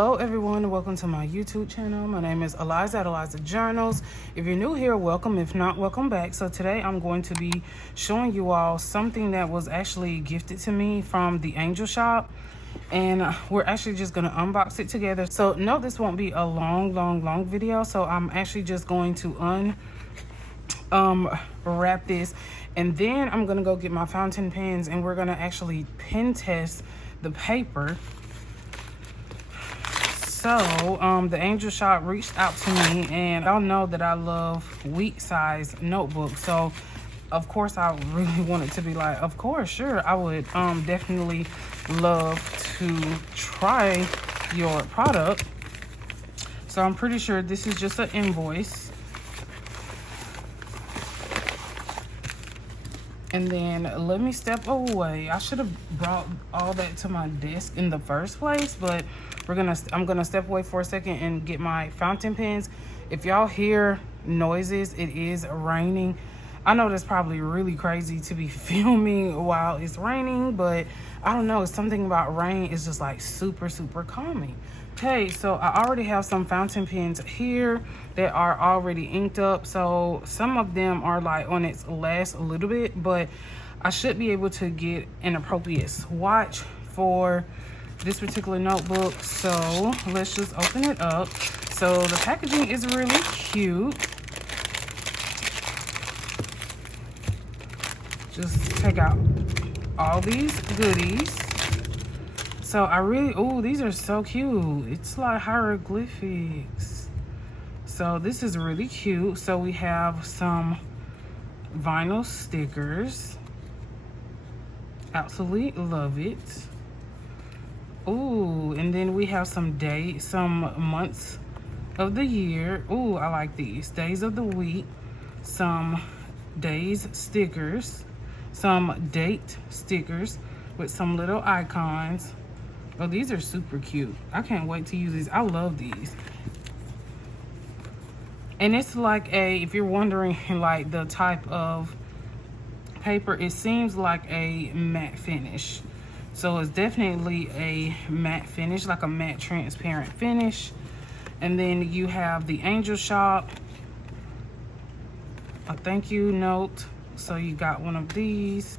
Hello everyone, welcome to my YouTube channel. My name is Eliza at Eliza Journals. If you're new here, welcome. If not, welcome back. So today I'm going to be showing you all something that was actually gifted to me from the Angel Shop, and we're actually just going to unbox it together. So no, this won't be a long video. So I'm actually just going to wrap this, and then I'm going to go get my fountain pens and we're going to actually pen test the paper. So the Angel Shop reached out to me, and y'all know that I love week size notebooks. So of course I really wanted to be like, of course, sure, I would definitely love to try your product. So I'm pretty sure this is just an invoice. And then let me step away. I should have brought all that to my desk in the first place, but I'm gonna step away for a second and get my fountain pens. If y'all hear noises, it is raining. I know that's probably really crazy to be filming while it's raining, but I don't know, it's something about rain is just like super calming. Okay, so I already have some fountain pens here that are already inked up. So some of them are like on its last little bit, but I should be able to get an appropriate swatch for this particular notebook. So let's just open it up. So the packaging is really cute. Just take out all these goodies. So I really, oh, these are so cute. It's like hieroglyphics. So this is really cute. So we have some vinyl stickers. Absolutely love it. Ooh, and then we have some months of the year. Ooh, I like these. Days of the week. Some days stickers. Some date stickers with some little icons. Oh, these are super cute. I can't wait to use these. I love these. And it's like if you're wondering like the type of paper, it seems like a matte finish. So it's definitely a matte finish, like a matte transparent finish. And then you have the Angel Shop, a thank you note. So you got one of these.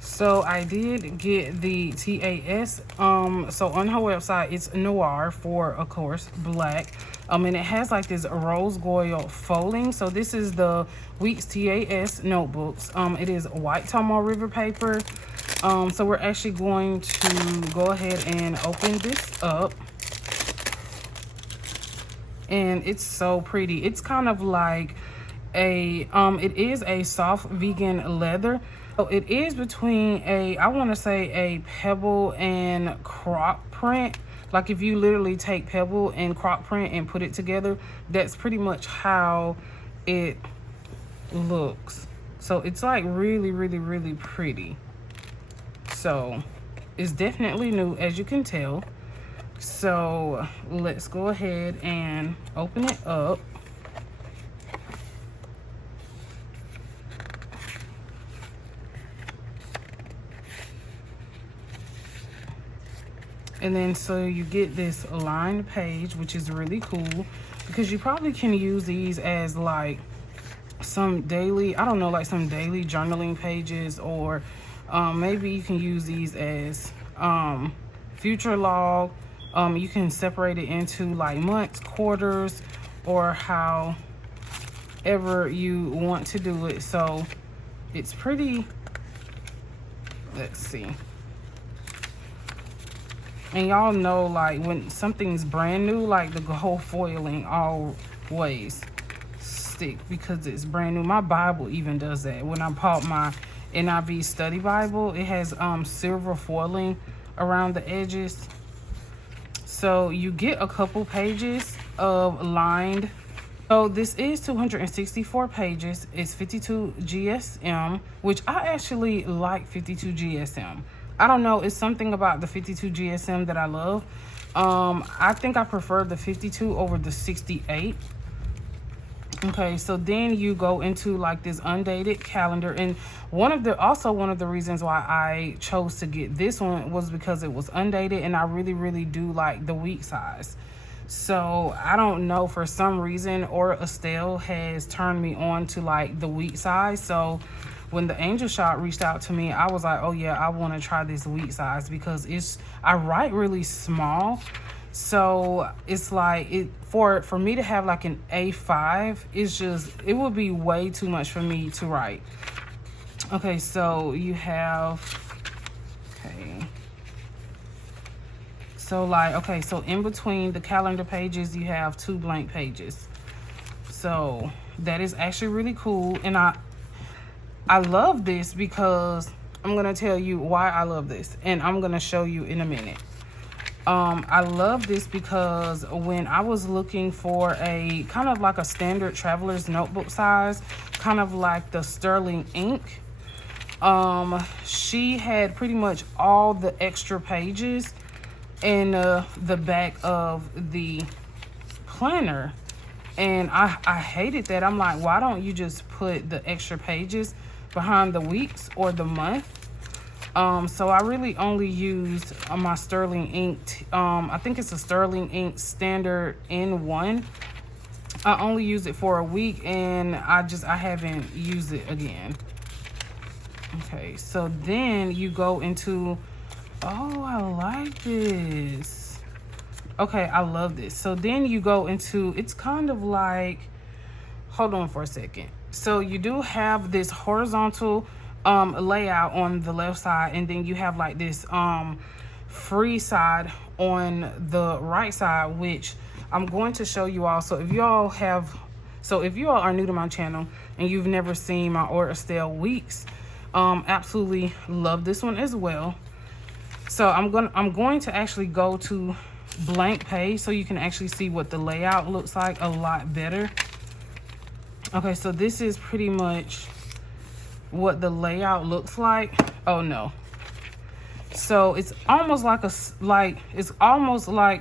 So I did get the TAS. So on her website, it's noir for, of course, black. And it has like this rose gold folding. So this is the week's TAS notebooks. It is white Tomo River paper. So we're actually going to go ahead and open this up. And it's so pretty. It's kind of like it is a soft vegan leather. So it is between I want to say a pebble and croc print. Like if you literally take pebble and croc print and put it together, that's pretty much how it looks. So it's like really pretty. So it's definitely new, as you can tell. So let's go ahead and open it up. And then so you get this lined page, which is really cool because you probably can use these as like some daily, I don't know, like some daily journaling pages, or maybe you can use these as future log. You can separate it into like months, quarters, or however you want to do it. So it's pretty, let's see. And y'all know, like when something's brand new, like the gold foiling always stick because it's brand new. My Bible even does that. When I bought my NIV study Bible, it has silver foiling around the edges. So you get a couple pages of lined. So this is 264 pages. It's 52 GSM, which I actually like 52 GSM. I don't know, it's something about the 52 GSM that I love. I think I prefer the 52 over the 68. Okay, so then you go into like this Undated calendar, and one of the reasons why I chose to get this one was because it was undated, and I really do like the week size. So I don't know, for some reason, or Estelle has turned me on to like the week size. So when the Angel Shop reached out to me, I was like, oh yeah, I want to try this week size, because I write really small. So it's like for me to have like an A5, it would be way too much for me to write. Okay, so you have, okay. So like, okay, so in between the calendar pages, you have 2 blank pages. So that is actually really cool. And I love this because I'm going to tell you why I love this, and I'm going to show you in a minute. I love this because when I was looking for a kind of like a standard traveler's notebook size, kind of like the sterling ink, she had pretty much all the extra pages in the back of the planner, and I hated that. I'm like, why don't you just put the extra pages behind the weeks or the month? So I really only used my sterling ink. I think it's a sterling ink standard N1. I only used it for a week, and I haven't used it again. Okay, so then you go into, oh, I like this. Okay, I love this. So then you go into, it's kind of like, hold on for a second. So you do have this horizontal layout on the left side, and then you have like this free side on the right side, which I'm going to show you all. So if you all are new to my channel and you've never seen my Estelle weeks, absolutely love this one as well. So I'm going to actually go to blank page so you can actually see what the layout looks like a lot better. Okay, so this is pretty much what the layout looks like. Oh no. So it's almost like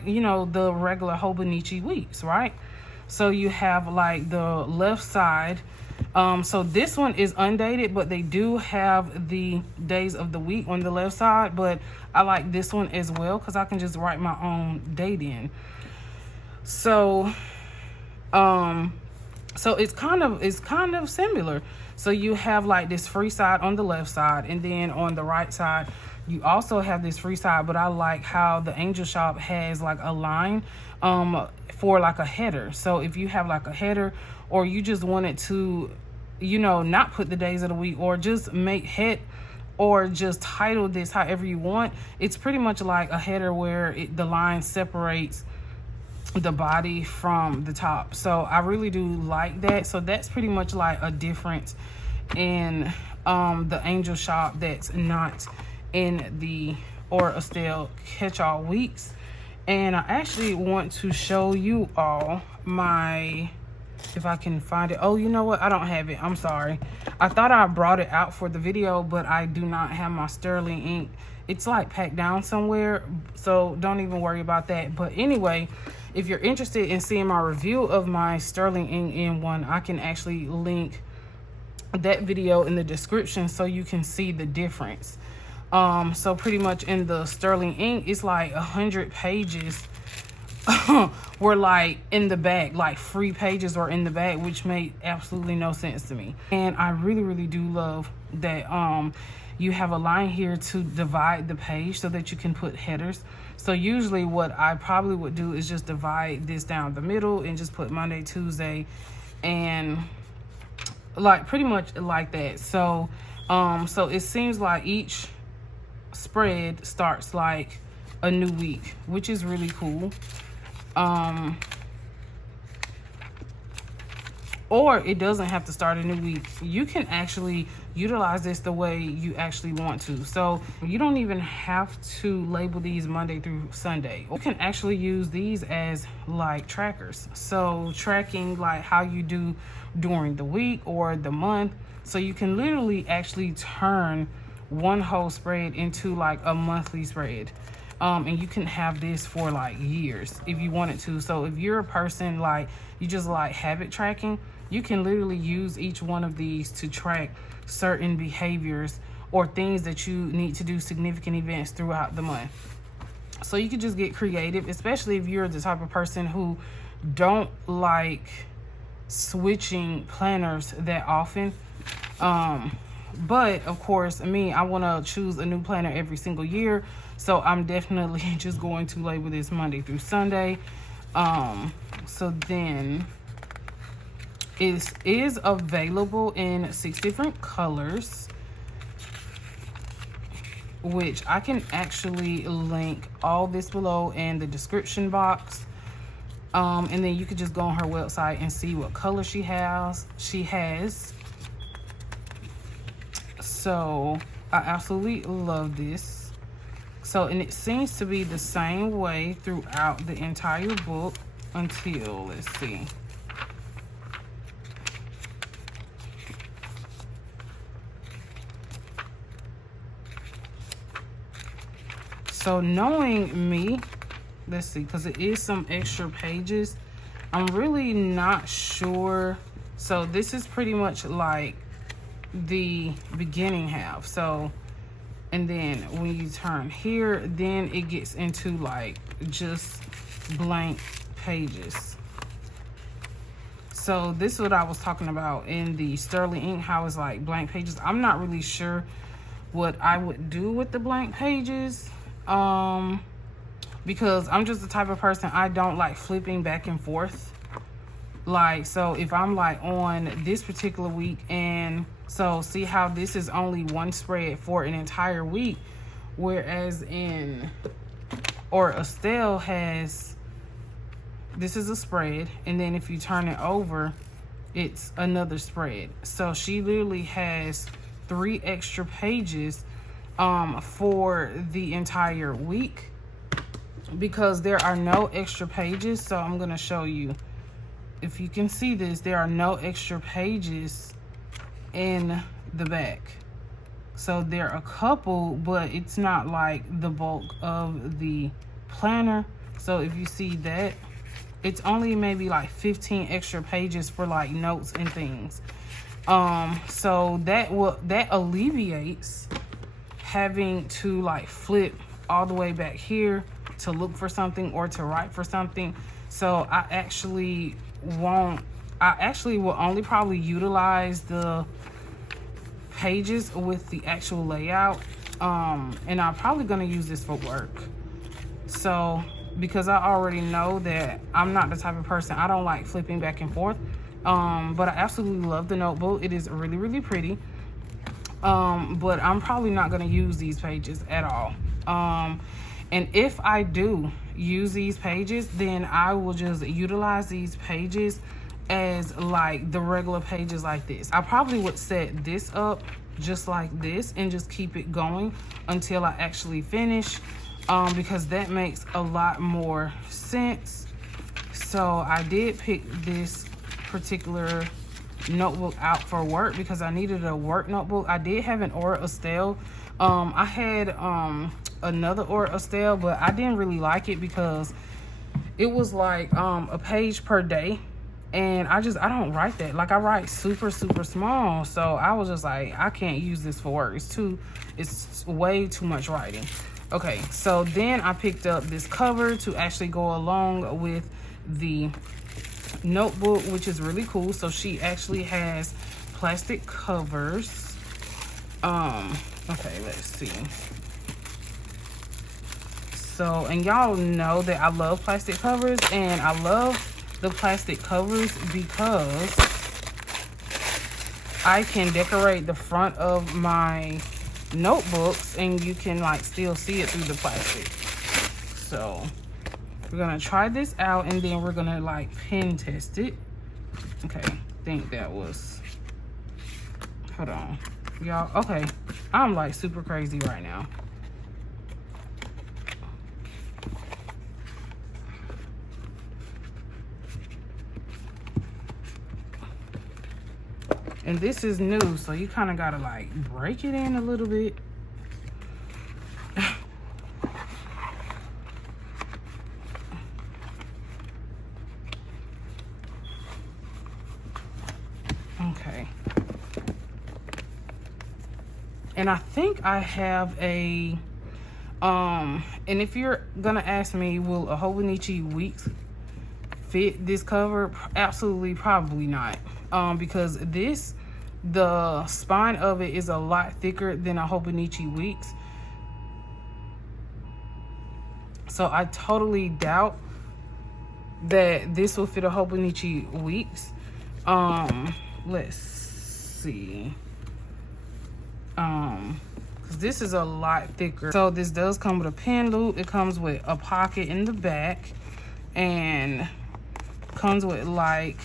you know, the regular Hobonichi weeks, right? So you have like the left side. So this one is undated, but they do have the days of the week on the left side, but I like this one as well because I can just write my own date in. So so it's kind of similar. So you have like this free side on the left side, and then on the right side you also have this free side, but I like how the Angel Shop has like a line for like a header. So if you have like a header, or you just wanted to, you know, not put the days of the week, or just make or just title this however you want, it's pretty much like a header where the line separates the body from the top. So I really do like that. So that's pretty much like a difference in the Angel Shop that's not in the Estelle catch-all weeks. And I actually want to show you all my, if I can find it. Oh, you know what, I don't have it, I'm sorry. I thought I brought it out for the video, but I do not have my sterling ink. It's like packed down somewhere, so don't even worry about that. But anyway, if you're interested in seeing my review of my sterling ink N1, I can actually link that video in the description so you can see the difference. So pretty much in the sterling ink, it's like 100 pages were like in the back, like free pages are in the back, which made absolutely no sense to me. And I really do love that you have a line here to divide the page so that you can put headers. So usually what I probably would do is just divide this down the middle and just put Monday, Tuesday, and like pretty much like that. So so it seems like each spread starts like a new week, which is really cool. Or it doesn't have to start a new week. You can actually utilize this the way you actually want to. So you don't even have to label these Monday through Sunday. You can actually use these as like trackers. So tracking like how you do during the week or the month. So you can literally actually turn one whole spread into like a monthly spread. And you can have this for like years if you wanted to. So if you're a person like you just like habit tracking, you can literally use each one of these to track certain behaviors or things that you need to do, significant events throughout the month. So you can just get creative, especially if you're the type of person who don't like switching planners that often. But of course, I want to choose a new planner every single year. So I'm definitely just going to label this Monday through Sunday. So then it is available in 6 different colors, which I can actually link all this below in the description box. And then you could just go on her website and see what color she has. So I absolutely love this. So, and it seems to be the same way throughout the entire book until, let's see. So knowing me, let's see, because it is some extra pages, I'm really not sure. So this is pretty much like the beginning half. So, and then when you turn here, then it gets into like just blank pages. So this is what I was talking about in the Sterling ink, how it's like blank pages. I'm not really sure what I would do with the blank pages, because I'm just the type of person, I don't like flipping back and forth. Like, so if I'm like on this particular week, and so see how this is only one spread for an entire week, whereas Estelle has, this is a spread, and then if you turn it over, it's another spread. So she literally has 3 extra pages for the entire week, because there are no extra pages. So I'm gonna show you, if you can see this, there are no extra pages in the back. So there are a couple, but it's not like the bulk of the planner. So if you see that, it's only maybe like 15 extra pages for like notes and things. So that alleviates having to like flip all the way back here to look for something or to write for something. So I actually will only probably utilize the pages with the actual layout, and I'm probably going to use this for work. So because I already know that I'm not the type of person, I don't like flipping back and forth, but I absolutely love the notebook. It is really, really pretty, but I'm probably not going to use these pages at all. And if I do use these pages, then I will just utilize these pages as like the regular pages like this. I probably would set this up just like this and just keep it going until I actually finish, because that makes a lot more sense. So I did pick this particular notebook out for work because I needed a work notebook. I did have an Aura Estelle. I had another Aura Estelle, but I didn't really like it because it was like a page per day, and I don't write that. Like, I write super small, so I was just like, I can't use this for work. It's way too much writing. Okay, so then I picked up this cover to actually go along with the notebook, which is really cool. So she actually has plastic covers. Okay, let's see. So, and y'all know that I love plastic covers, and I love the plastic covers because I can decorate the front of my notebooks and you can like still see it through the plastic. So we're gonna try this out, and then we're gonna like pen test it. Okay, I think that was, hold on y'all. Okay, I'm like super crazy right now. And this is new, so you kind of gotta like break it in a little bit. And I think I have a and if you're gonna ask me, will a Hobonichi Weeks fit this cover? Absolutely, probably not. Because the spine of it is a lot thicker than a Hobonichi Weeks. So I totally doubt that this will fit a Hobonichi Weeks. Let's see. Because this is a lot thicker. So this does come with a pin loop. It comes with a pocket in the back, and comes with like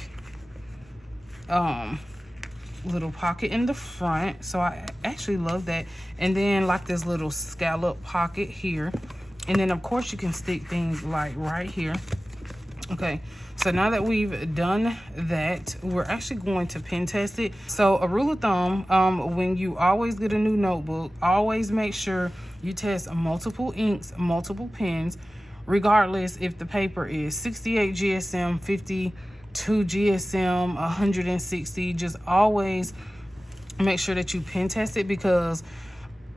little pocket in the front. So I actually love that. And then like this little scallop pocket here, and then of course you can stick things like right here. Okay, so now that we've done that, we're actually going to pen test it. So a rule of thumb, when you always get a new notebook, always make sure you test multiple inks, multiple pens, regardless if the paper is 68 GSM, 52 GSM, 160. Just always make sure that you pen test it, because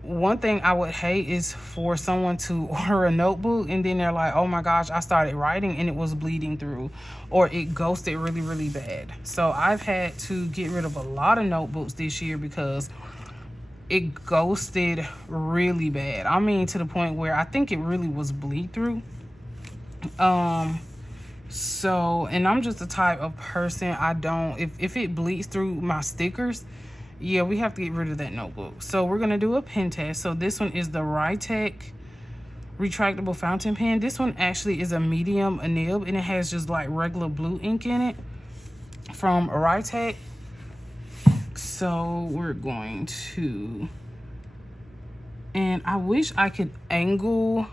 one thing I would hate is for someone to order a notebook and then they're like, oh my gosh, I started writing and it was bleeding through, or it ghosted really, really bad. So I've had to get rid of a lot of notebooks this year because it ghosted really bad. I mean, to the point where I think it really was bleed through. So, and I'm just the type of person, I don't, if it bleeds through my stickers, yeah, we have to get rid of that notebook. So we're gonna do a pen test. So this one is the Reveiw retractable fountain pen. This one actually is a medium nib, and it has just like regular blue ink in it from Reveiw. So we're going to, and I wish I could angle,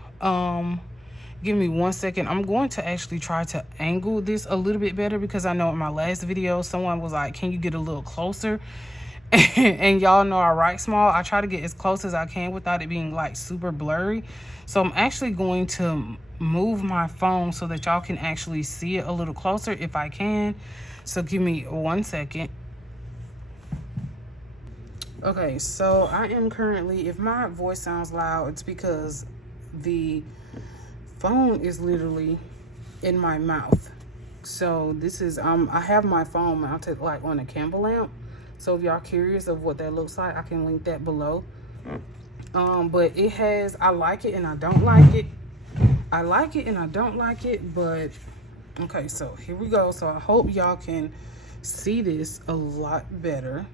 give me 1 second. I'm going to actually try to angle this a little bit better, because I know in my last video someone was like, can you get a little closer? And y'all know I write small. I try to get as close as I can without it being like super blurry. So I'm actually going to move my phone so that y'all can actually see it a little closer if I can. So give me 1 second. Okay, so I am currently, if my voice sounds loud, it's because the phone is literally in my mouth. So this is, I have my phone mounted like on a candle lamp. So if y'all curious of what that looks like, I can link that below. But it has, I like it and I don't like it. I like it and I don't like it, but okay, so here we go. So I hope y'all can see this a lot better.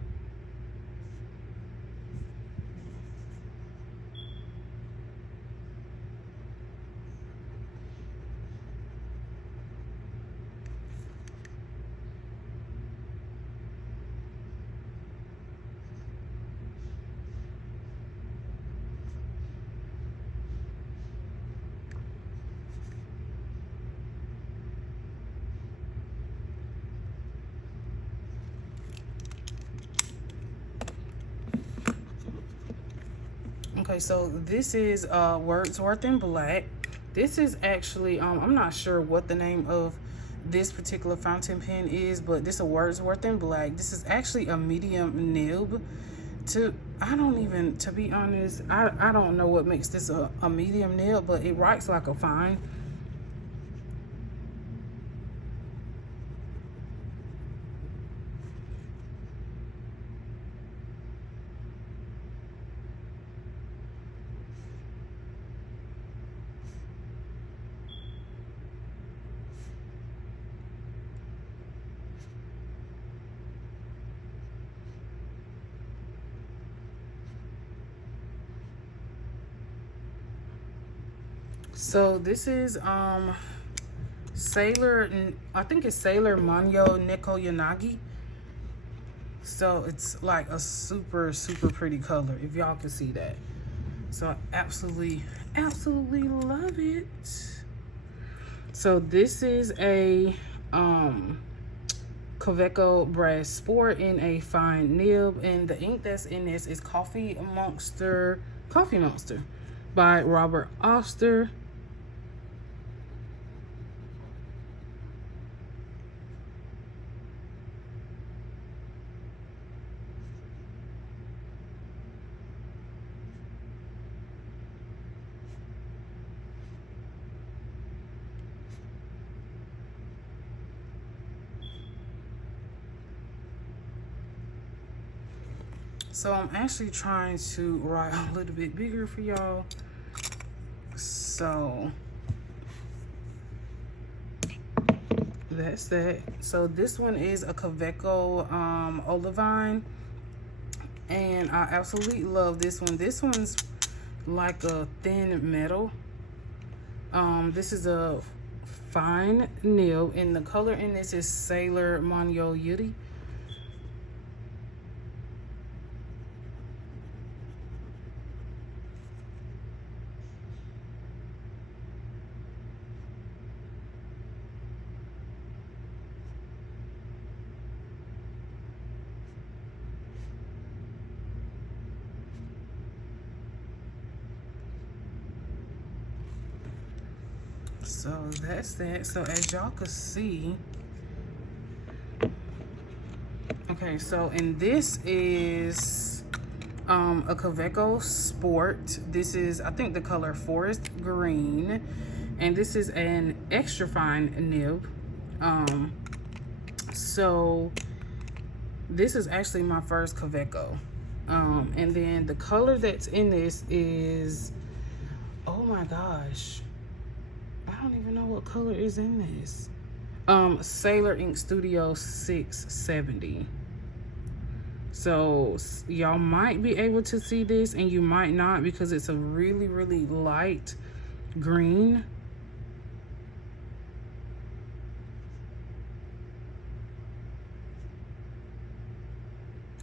Okay, so this is Wordsworth in Black. This is actually, I'm not sure what the name of this particular fountain pen is, but this is a Wordsworth in Black. This is actually a medium nib. To be honest, I don't know what makes this a medium nib, but it writes like a fine. So this is Sailor, I think it's Sailor Manyo Neko Yanagi. So it's like a super, super pretty color, if y'all can see that. So I absolutely, absolutely love it. So this is a Kaweco Brass Sport in a fine nib, and the ink that's in this is Coffee Monster by Robert Oster. So I'm actually trying to write a little bit bigger for y'all. So that's that. So this one is a Kaveco Olivine, and I absolutely love this one. This one's like a thin metal. This is a fine nib, and the color in this is Sailor Monyo Yuri. So that's that. So as y'all can see, okay, so and this is a Kaveco Sport. This is, I think, the color Forest Green, and this is an extra fine nib. So this is actually my first Kaveco. And then the color that's in this is, oh my gosh, I don't even know what color is in this. Sailor Ink Studio 670. So y'all might be able to see this, and you might not, because it's a really, really light green.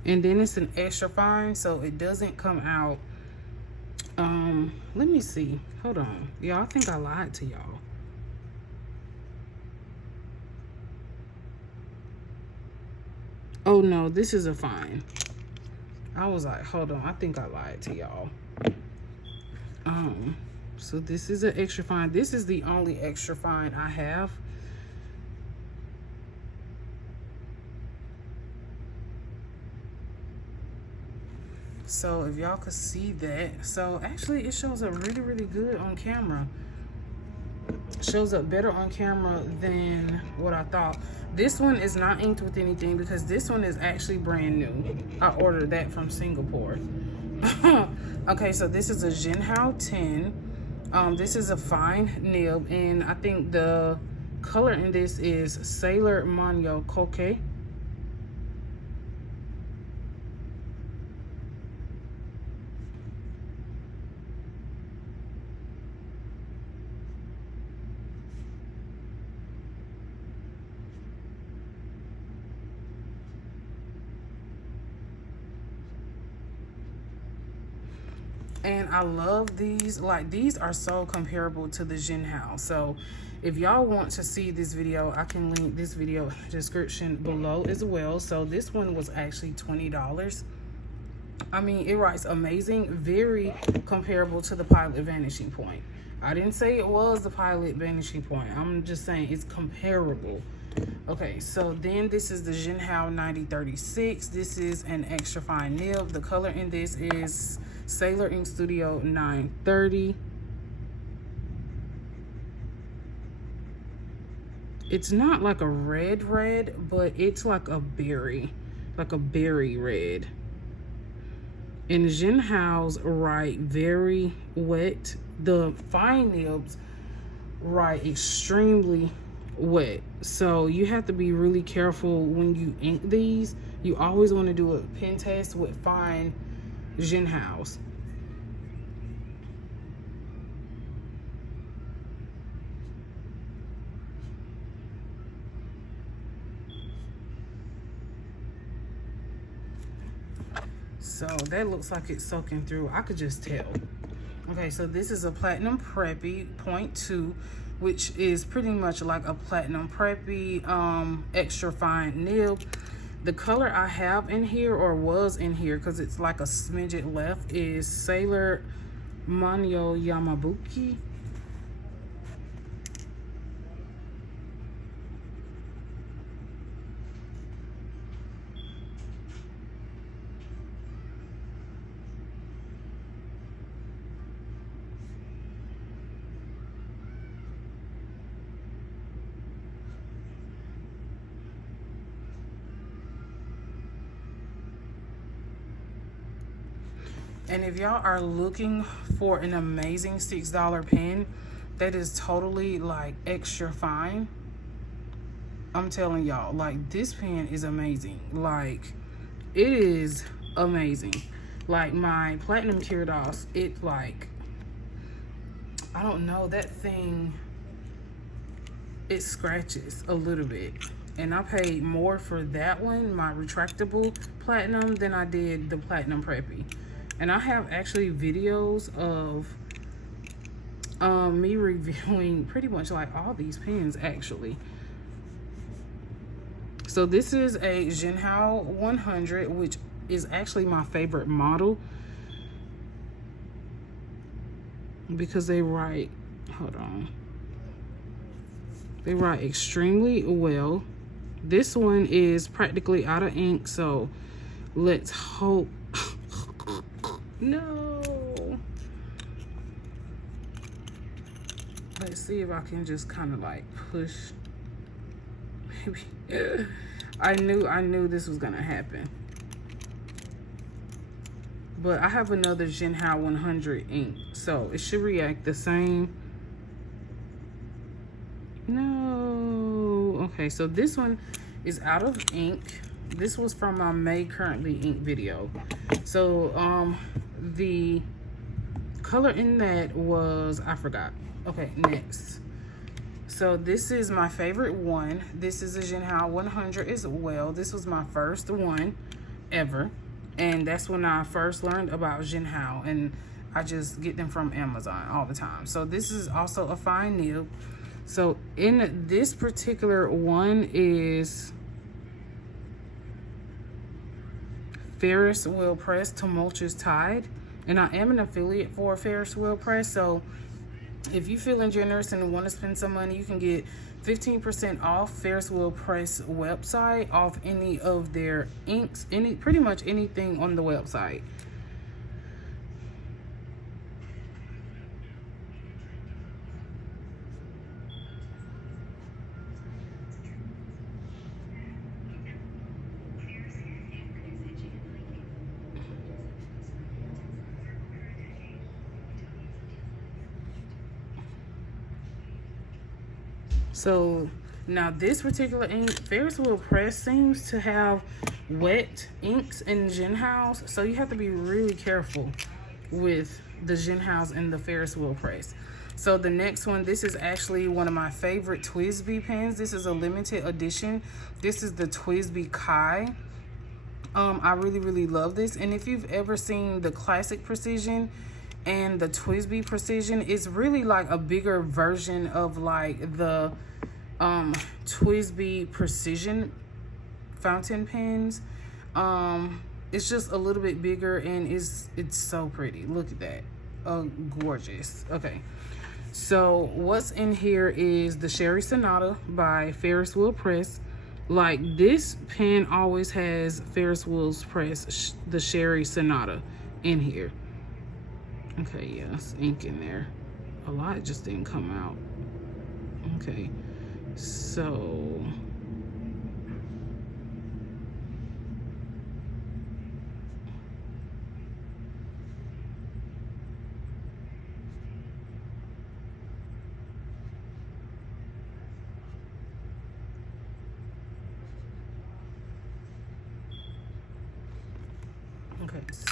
And then it's an extra fine, so it doesn't come out. Let me see. Hold on. Y'all, I think I lied to y'all. Oh no, this is a fine. I was like, hold on, I think I lied to y'all. So this is an extra fine. This is the only extra fine I have. So if y'all could see that. So actually it shows up really, really good on camera. Shows up better on camera than what I thought. This one is not inked with anything because this one is actually brand new. I ordered that from Singapore. Okay, so this is a Jinhao 10. This is a fine nib, and I think the color in this is Sailor Monyo Koke. And I love these. Like, these are so comparable to the Jinhao. So if y'all want to see this video, I can link this video description below as well. So this one was actually $20. I mean, it writes amazing, very comparable to the Pilot Vanishing Point. I didn't say it was the Pilot Vanishing Point. I'm just saying it's comparable. Okay, so then this is the Jinhao 9036. This is an extra fine nib. The color in this is Sailor Ink Studio 930. It's not like a red, but it's like a berry red. And Jinhao's write very wet. The fine nibs write extremely wet. So you have to be really careful when you ink these. You always want to do a pen test with fine Jinhao's. So that looks like it's soaking through. I could just tell. Okay, so this is a Platinum Preppy 0.2, which is pretty much like a Platinum Preppy extra fine nib. The color I have in here, or was in here, because it's like a smidget left, is Sailor Monyo Yamabuki. And if y'all are looking for an amazing $6 pen that is totally like extra fine, I'm telling y'all, like, this pen is amazing. Like, it is amazing. Like, my Platinum Curios, it, like, I don't know, that thing, it scratches a little bit. And I paid more for that one, my retractable Platinum, than I did the Platinum Preppy. And I have actually videos of me reviewing pretty much like all these pens actually. So this is a Jinhao 100, which is actually my favorite model because they write, hold on, they write extremely well. This one is practically out of ink, so let's hope. No. Let's see if I can just kind of like push. Maybe. I knew this was gonna happen. But I have another Jinhao 100 ink, so it should react the same. No. Okay, so this one is out of ink. This was from my May Currently Ink video. So the color in that was, I forgot. Okay, next. So this is my favorite one. This is a Jinhao 100 as well. This was my first one ever. And that's when I first learned about Jinhao. And I just get them from Amazon all the time. So this is also a fine nib. So in this particular one is Ferris Wheel Press Tumultuous Tide. And I am an affiliate for Ferris Wheel Press. So if you're feeling generous and want to spend some money, you can get 15% off Ferris Wheel Press website, off any of their inks, pretty much anything on the website. So now this particular ink, Ferris Wheel Press seems to have wet inks in Jinhaos, so you have to be really careful with the Jinhaos and the Ferris Wheel Press. So the next one, this is actually one of my favorite TWSBI pens. This is a limited edition. This is the TWSBI Kai. I really love this. And if you've ever seen the Classic Precision and the TWSBI Precision, it's really like a bigger version of like the TWSBI Precision fountain pens. It's just a little bit bigger and it's so pretty. Look at that. Gorgeous. Okay, so what's in here is the Sherry Sonata by Ferris Wheel Press. Like, this pen always has Ferris Wheel Press, the Sherry Sonata in here. Okay, yes, ink in there. A lot just didn't come out. Okay, so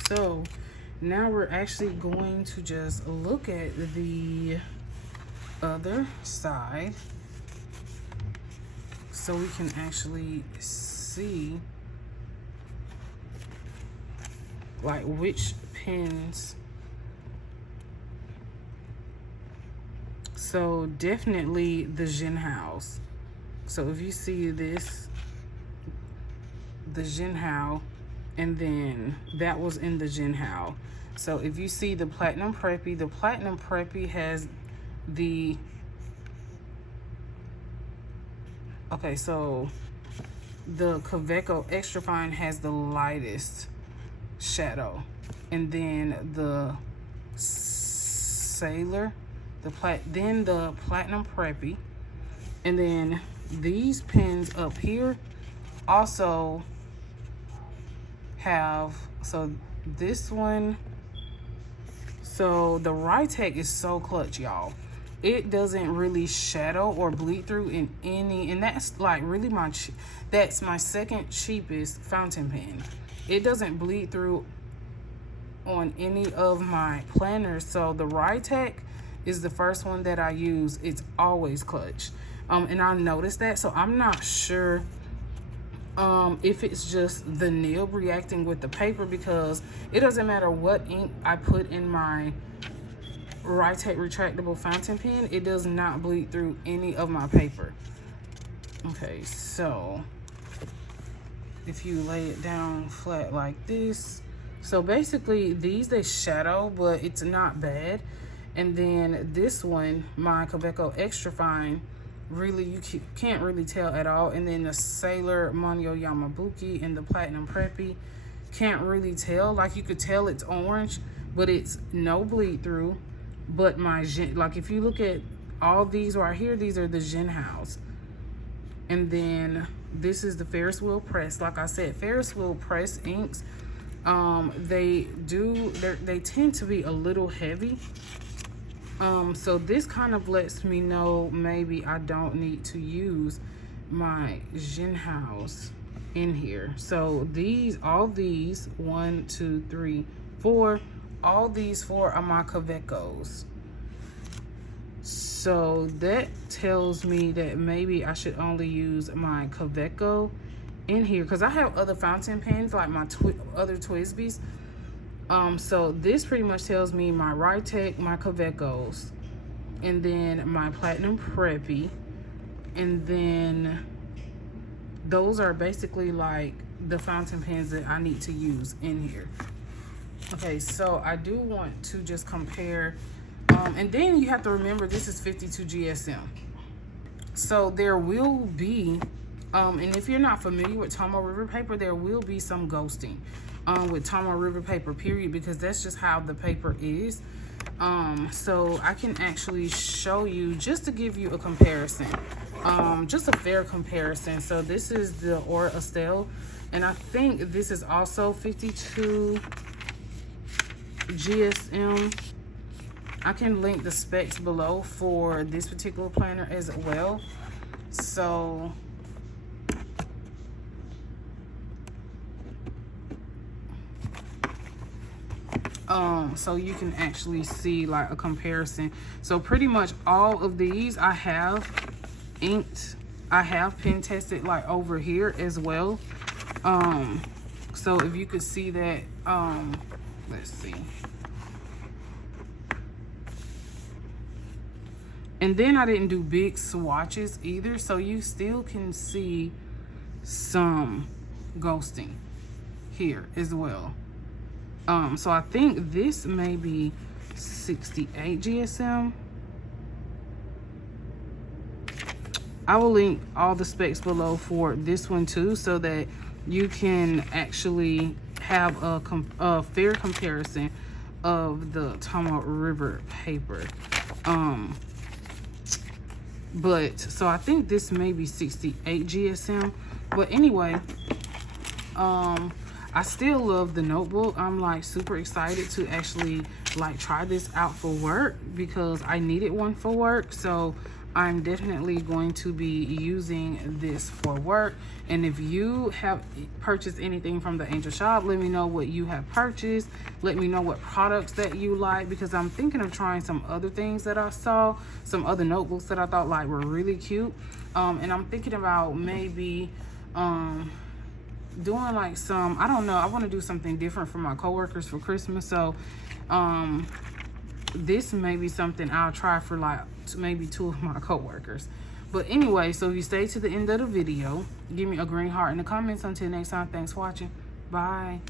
so now we're actually going to just look at the other side so we can actually see like which pens. So definitely the Jinhaos. So if you see this, the Jinhao, and then that was in the Jinhao. So if you see the Platinum Preppy, the Platinum Preppy has the, okay, so the Kaweco Extra Fine has the lightest shadow, and then the Sailor, then the Platinum Preppy, and then these pens up here also have, so this one So the reveiw is so clutch, y'all. It doesn't really shadow or bleed through in any, and that's like really that's my second cheapest fountain pen. It doesn't bleed through on any of my planners. So the reveiw is the first one that I use. It's always clutch. And I noticed that, so I'm not sure if it's just the nib reacting with the paper, because it doesn't matter what ink I put in my reveiw retractable fountain pen, it does not bleed through any of my paper. Okay, so if you lay it down flat like this, so basically these, they shadow, but it's not bad. And then this one, my Kaweco Extra Fine, really you can't really tell at all. And then the Sailor Monyo Yamabuki and the Platinum Preppy, can't really tell. Like, you could tell it's orange, but it's no bleed through. But my like, if you look at all these right here, these are the Jinhaos. And then this is the Ferris Wheel Press. Like I said, Ferris Wheel Press inks, they tend to be a little heavy. So this kind of lets me know maybe I don't need to use my Jinhaos in here. So all these 1, 2, 3, 4, all these 4 are my Kawecos. So that tells me that maybe I should only use my Kaweco in here, because I have other fountain pens like my other Twisbies. So this pretty much tells me my reveiw, my Kawecos, and then my Platinum Preppy, and then those are basically like the fountain pens that I need to use in here. Okay, so I do want to just compare, and then you have to remember this is 52 GSM. So there will be, and if you're not familiar with Tomoe River paper, there will be some ghosting with Tomoe River paper, period, because that's just how the paper is. So I can actually show you, just to give you a comparison, just a fair comparison. So this is the Aura Estelle, and I think this is also 52 GSM. I can link the specs below for this particular planner as well. So so you can actually see like a comparison. So pretty much all of these I have inked, I have pen tested like over here as well. So if you could see that, let's see. And then I didn't do big swatches either, so you still can see some ghosting here as well. So I think this may be 68 GSM. I will link all the specs below for this one too, so that you can actually have a fair comparison of the Tomoe River paper. But so I think this may be 68 GSM. But anyway, I still love the notebook. I'm like super excited to actually like try this out for work, because I needed one for work. So I'm definitely going to be using this for work. And if you have purchased anything from the Angel Shop, let me know what you have purchased. Let me know what products that you like, because I'm thinking of trying some other things that I saw, some other notebooks that I thought like were really cute. And I'm thinking about maybe doing like some, I don't know, I want to do something different for my coworkers for Christmas. So this may be something I'll try for like maybe 2 of my coworkers. But anyway, so if you stay to the end of the video, give me a green heart in the comments. Until next time, thanks for watching. Bye.